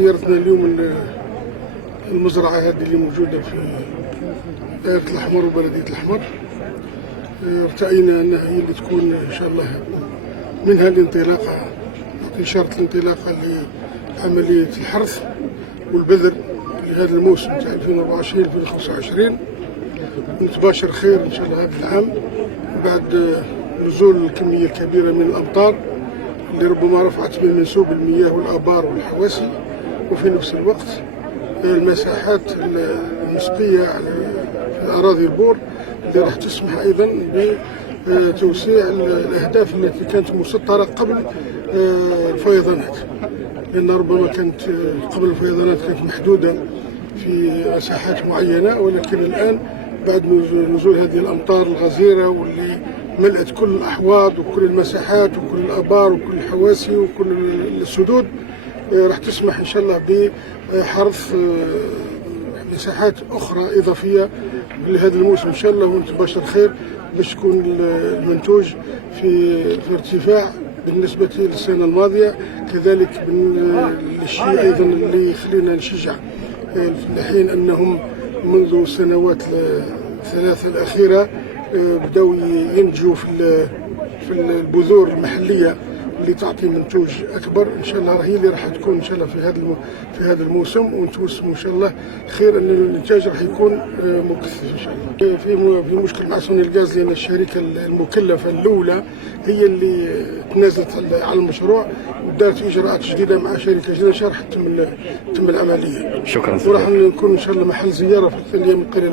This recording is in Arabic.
زيارتنا اليوم المزرعة هذه اللي موجودة في دائرة الأحمر وبلدية الأحمر. ارتأينا أنها هي اللي تكون إن شاء الله منها الانطلاقة، إشارة الانطلاقة لعملية الحرث والبذر لهذا الموسم تاع 2024-2025، ونتباشر خير إن شاء الله هذا العام بعد نزول الكمية الكبيرة من الأمطار اللي ربما رفعت من منسوب المياه والآبار والحواسي، وفي نفس الوقت المساحات المسقية في أراضي البور اللي راح تسمح أيضا بتوسيع الأهداف التي كانت مسطرة قبل الفيضانات، لأن ربما كانت قبل الفيضانات كانت محدودة في مساحات معينة، ولكن الآن بعد نزول هذه الأمطار الغزيرة واللي ملأت كل الأحواض وكل المساحات وكل الآبار وكل الحواسي وكل السدود، راح تسمح إن شاء الله بحرث مساحات أخرى إضافية لهذا الموسم إن شاء الله، ونتباشر خير باش تكون المنتوج في ارتفاع بالنسبة للسنة الماضية. كذلك الشيء أيضا اللي يخلينا نشجع الفلاحين أنهم منذ السنوات الثلاثة الأخيرة بدأوا ينتجوا في البذور المحلية اللي تعطي منتوج اكبر ان شاء الله، هي اللي راح تكون ان شاء الله في هذا الموسم، ونتوسم ان شاء الله خير ان الانتاج راح يكون مكثف ان شاء الله. في مشكل مع سوني الغاز، لان الشركه المكلفه الاولى هي اللي تنازلت على المشروع ودارت اجراءات جديده مع شركه جديده، راح تتم العمليه. شكرا. وراح نكون ان شاء الله محل زياره في الايام القليله.